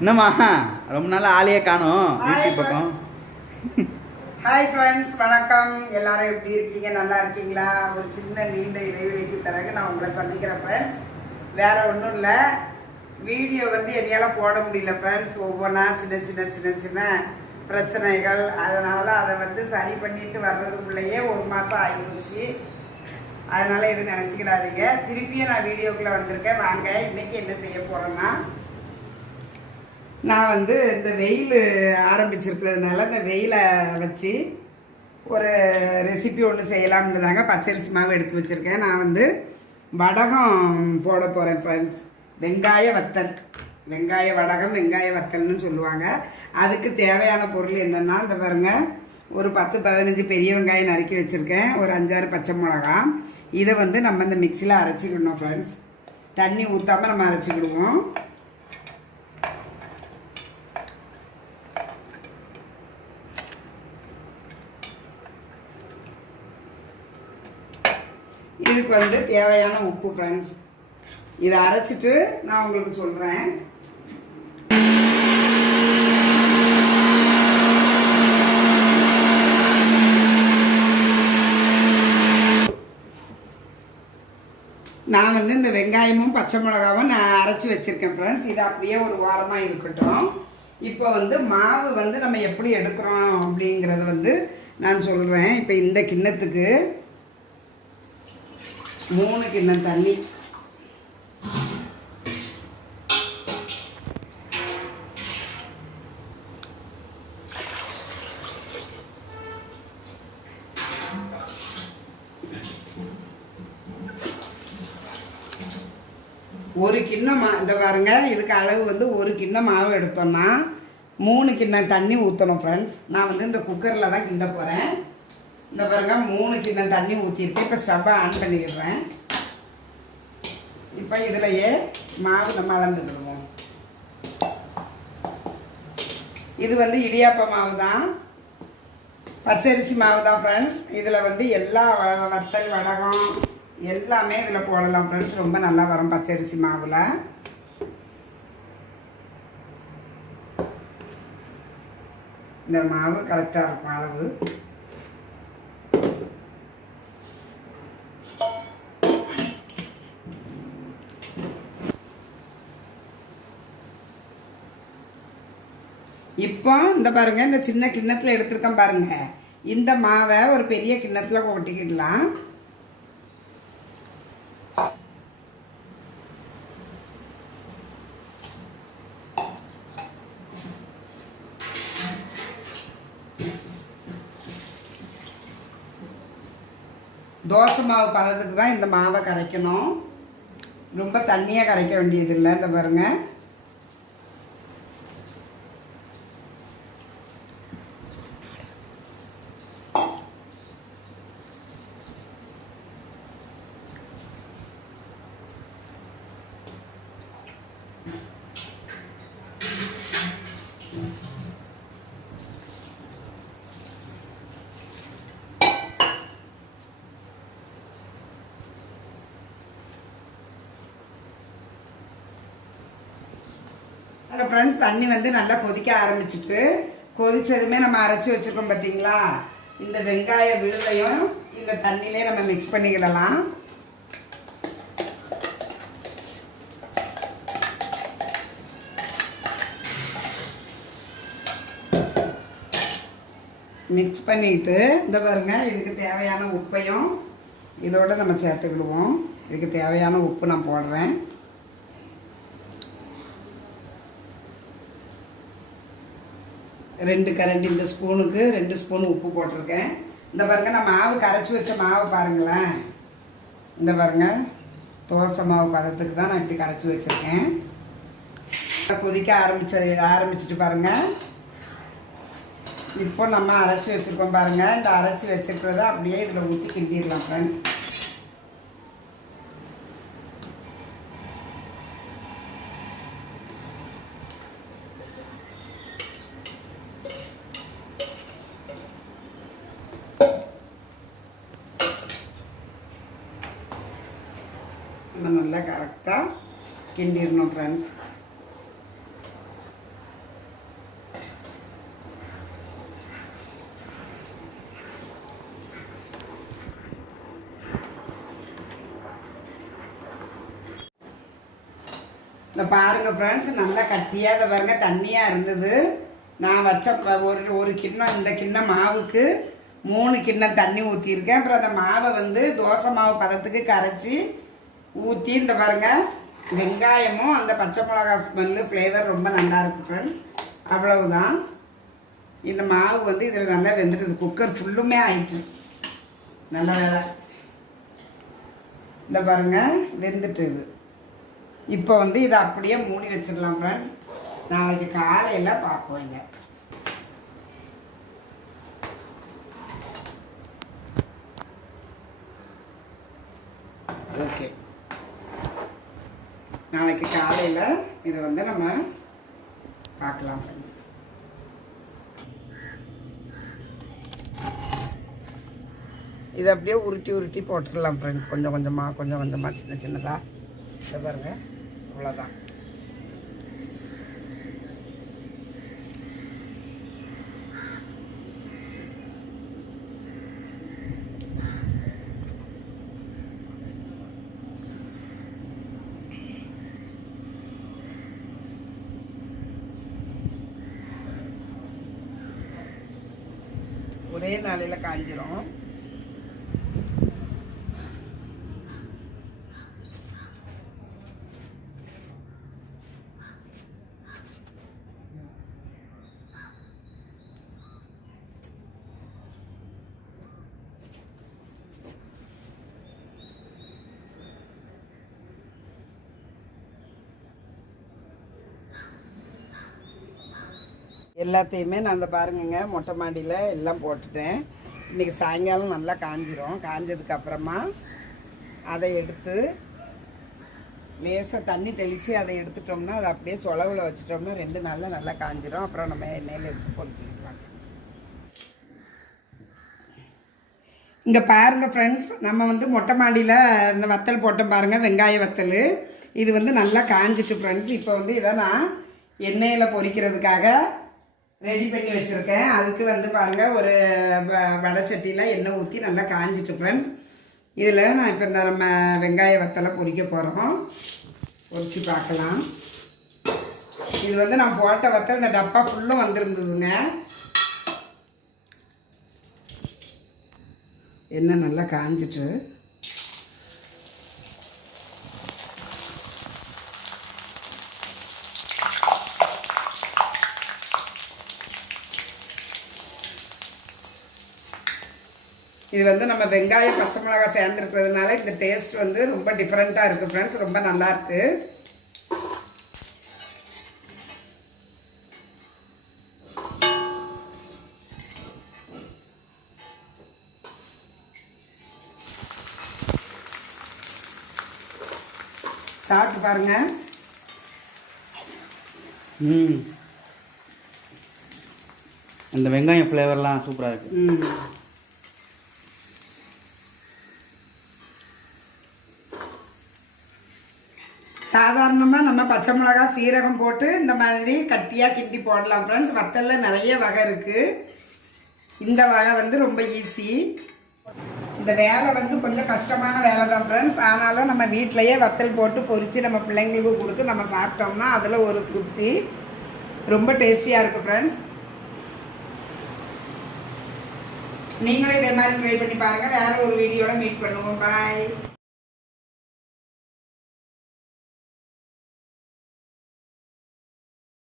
என்னம்மா ரொம்ப நாள் ஆளையே காணோம் வீட்டு பக்கம். ஹாய் ஃப்ரெண்ட்ஸ், வணக்கம். எல்லாரும் எப்படி இருக்கீங்க? நல்லா இருக்கீங்களா? ஒரு சின்ன நீண்ட இடைவெளிக்கு பிறகு நான் உங்களை சந்திக்கிறேன் ஃப்ரெண்ட்ஸ். வேற ஒன்றும் இல்லை, வீடியோ என்னால் போட முடியல ஃப்ரெண்ட்ஸ். ஒவ்வொன்றா சின்ன சின்ன சின்ன சின்ன பிரச்சனைகள், அதனால் அதை சரி பண்ணிட்டு வர்றதுக்குள்ளேயே 1 மாதம் ஆகிப்போச்சு. அதனால் எதுவும் நினச்சிக்கிடாதீங்க. திருப்பியும் நான் வீடியோக்குள்ளே வந்திருக்கேன். வாங்க, இன்றைக்கி என்ன செய்ய போகிறேன்னா, நான் இந்த வெயில் ஆரம்பிச்சிருக்கிறதுனால இந்த வெயிலை வச்சு ஒரு ரெசிபி ஒன்று செய்யலாம்னு தாங்க பச்சரிசி மாவு எடுத்து வச்சுருக்கேன். நான் வடகம் போட போகிறேன் ஃப்ரெண்ட்ஸ். வெங்காய வத்தல், வெங்காய வடகம், வெங்காய வத்தல்னு சொல்லுவாங்க. அதுக்கு தேவையான பொருள் என்னென்னா, இந்த பாருங்க, ஒரு 10-15 பெரிய வெங்காயம் நறுக்கி வச்சுருக்கேன். ஒரு 5-6 பச்சை மிளகா. இதை நம்ம இந்த மிக்சியில் அரைச்சிக்கிடணும் ஃப்ரெண்ட்ஸ். தண்ணி ஊற்றாமல் நம்ம அரைச்சிக்கிடுவோம். இதுக்கு தேவையான உப்பு ஃப்ரெண்ட்ஸ். இதை அரைச்சிட்டு நான் உங்களுக்கு சொல்கிறேன். நான் இந்த வெங்காயமும் பச்சை மிளகாவும் நான் அரைச்சி வச்சுருக்கேன் ஃப்ரெண்ட்ஸ். இது அப்படியே ஒரு வாரமாக இருக்கட்டும். இப்போ மாவு நம்ம எப்படி எடுக்கிறோம் அப்படிங்கிறத நான் சொல்கிறேன். இப்போ இந்த கிண்ணத்துக்கு 3 கிண்ணம் தண்ணி, ஒரு கிண்ணம் இந்த பாருங்க, இதுக்கு அளவு 1 கிண்ணம் மாவு எடுத்தோம்னா 3 கிண்ணம் தண்ணி ஊற்றணும் ஃப்ரெண்ட்ஸ். நான் இந்த குக்கரில் தான் கிண்ட போகிறேன். இந்த பாருங்க, 3 கிண்ணம் தண்ணி ஊற்றிருக்கேன். இப்போ ஸ்டவ்வை ஆன் பண்ணிடுறேன். இப்போ இதுலையே மாவு நம்ம அளந்துக்கிடுவோம். இது இடியாப்ப மாவு தான், பச்சரிசி மாவு தான் ஃப்ரெண்ட்ஸ். இதில் எல்லா வத்தல் வடகம் எல்லாமே இதில் போடலாம் ஃப்ரெண்ட்ஸ். ரொம்ப நல்லா வரும் பச்சரிசி மாவில். இந்த மாவு கரெக்டாக இருக்கும் அளவு. இப்போ இந்த பாருங்க, இந்த சின்ன கிண்ணத்தில் எடுத்துருக்கேன் பாருங்க. இந்த மாவை ஒரு பெரிய கிண்ணத்தில் கொட்டிக்கிடலாம். தோசை மாவு பதத்துக்கு தான் இந்த மாவை கரைக்கணும். ரொம்ப தண்ணியாக கரைக்க வேண்டியதில்லை. இந்த பாருங்க, அங்கே ஃப்ரெண்ட்ஸ் தண்ணி நல்லா கொதிக்க ஆரம்பிச்சிட்டு, கொதிச்சதுமே நம்ம அரைச்சி வச்சுருக்கோம் பார்த்தீங்களா, இந்த வெங்காய விழுதையும் இந்த தண்ணியிலே நம்ம மிக்ஸ் பண்ணிக்கிடலாம். மிக்ஸ் பண்ணிட்டு இந்த பாருங்க, இதுக்கு தேவையான உப்பையும் இதோட நம்ம சேர்த்துக்கிடுவோம். இதுக்கு தேவையான உப்பு நான் போடுறேன். ரெண்டு கரண்டி, இந்த ஸ்பூனுக்கு 2 ஸ்பூன் உப்பு போட்டிருக்கேன். இந்த பாருங்க, நான் மாவு கரைச்சி வச்ச மாவு பாருங்களேன். இந்த பாருங்க, தோசை மாவு பதத்துக்கு தான் நான் இப்படி கரைச்சி வச்சுருக்கேன். கொதிக்க ஆரம்பிச்சிட்டு பாருங்க. இப்போ நம்ம அரைச்சி வச்சுருக்கோம் பாருங்க. இந்த அரைச்சி வச்சுருக்கிறத அப்படியே இதில் ஊற்றி கிண்டிடலாம் ஃப்ரெண்ட்ஸ். நம்ம நல்லா கரெக்டாக கிண்டிடணும் ஃப்ரெண்ட்ஸ். இந்த பாருங்க ஃப்ரெண்ட்ஸ், நல்லா கட்டியாக இதை பாருங்க தண்ணியாக இருந்தது. நான் வச்ச ஒரு கிண்ணம், இந்த கிண்ணம் மாவுக்கு 3 கிண்ணம் தண்ணி ஊற்றிருக்கேன். அப்புறம் அந்த மாவை வந்து தோசை மாவு பதத்துக்கு கரைச்சி ஊற்றி இந்த பாருங்க வெங்காயமும் அந்த பச்சை மிளகா ஸ்மெல்லு ஃப்ளேவர் ரொம்ப நல்லா இருக்குது ஃப்ரெண்ட்ஸ். அவ்வளவுதான். இந்த மாவு வந்து இதில் நல்லா வெந்துடுது. குக்கர் ஃபுல்லுமே ஆயிட்டு நல்ல வேலை. இந்த பாருங்க வெந்துட்டு இது. இப்போ வந்து இதை அப்படியே மூடி வச்சிடலாம் ஃப்ரெண்ட்ஸ். நாளைக்கு காலையில் பார்ப்போம் இதை. ஓகே, நாளைக்கு காலையில் இதை வந்து நம்ம பார்க்கலாம் ஃப்ரெண்ட்ஸ். இதை அப்படியே உருட்டி போட்டுடலாம் ஃப்ரெண்ட்ஸ். கொஞ்சம் கொஞ்சமாக சின்ன சின்னதாக. இதை பாருங்க, அவ்வளோதான். ஒரே நாளையில் காஞ்சிரும். எல்லாத்தையுமே நான் அந்த பாருங்கங்க மொட்டை மாடியில் எல்லாம் போட்டுட்டேன். இன்றைக்கி சாயங்காலம் நல்லா காஞ்சிரும். காஞ்சதுக்கப்புறமா அதை எடுத்து லேசாக தண்ணி தெளித்து அதை எடுத்துட்டோம்னா அதை அப்படியே சொலவில் வச்சுட்டோம்னா 2 நாளில் நல்லா காஞ்சிரும். அப்புறம் நம்ம எண்ணெயில் எடுத்து பொரிச்சுக்கலாம். இங்கே பாருங்கள் ஃப்ரெண்ட்ஸ், நம்ம வந்து மொட்டை மாடியில் இந்த வத்தல் போட்டோம் பாருங்கள், வெங்காய வத்தல். இது வந்து நல்லா காஞ்சிட்டு ஃப்ரெண்ட்ஸ். இப்போ வந்து இதை நான் எண்ணெயில் பொரிக்கிறதுக்காக ரெடி பண்ணி வச்சுருக்கேன். அதுக்கு வந்து பாருங்கள் ஒரு வடை சட்டியில் எண்ணெய் ஊற்றி நல்லா காஞ்சிட்டு ஃப்ரெண்ட்ஸ். இதில் நான் இப்போ இந்த நம்ம வெங்காய வத்தலை பொரிக்க போகிறோம். பொரிச்சு பார்க்கலாம். இது வந்து நான் போட்ட வத்தல் இந்த டப்பா ஃபுல்லும் வந்துருந்ததுங்க. எண்ணெய் நல்லா காஞ்சிட்டு இது வந்து நம்ம வெங்காயம் பச்சை மிளகாய் சேர்ந்துருக்கிறதுனால இந்த டேஸ்ட் வந்து ரொம்ப டிஃப்ரெண்ட்டாக இருக்குது ஃப்ரெண்ட்ஸ். ரொம்ப நல்லாயிருக்கு. சாப்பிட்டு பாருங்க. அந்த வெங்காயம் ஃப்ளேவர்லாம் சூப்பராக இருக்குது. சாதாரணமாக நம்ம பச்சை மிளகா சீரகம் போட்டு இந்த மாதிரி கட்டியாக கிண்டி போடலாம் ஃப்ரெண்ட்ஸ். வத்தலில் நிறைய வகை இருக்குது. இந்த வகை வந்து ரொம்ப ஈஸி. இந்த வேலை வந்து கொஞ்சம் கஷ்டமான வேலை தான் ஃப்ரெண்ட்ஸ். ஆனாலும் நம்ம வீட்டிலையே வத்தல் போட்டு பொரித்து நம்ம பிள்ளைங்களுக்கு கொடுத்து நம்ம சாப்பிட்டோம்னா அதில் ஒரு திருப்தி. ரொம்ப டேஸ்டியாக இருக்குது ஃப்ரெண்ட்ஸ். நீங்களும் இதே மாதிரி ட்ரை பண்ணி பாருங்கள். வேறு ஒரு வீடியோவில் மீட் பண்ணுவோம். பாய்.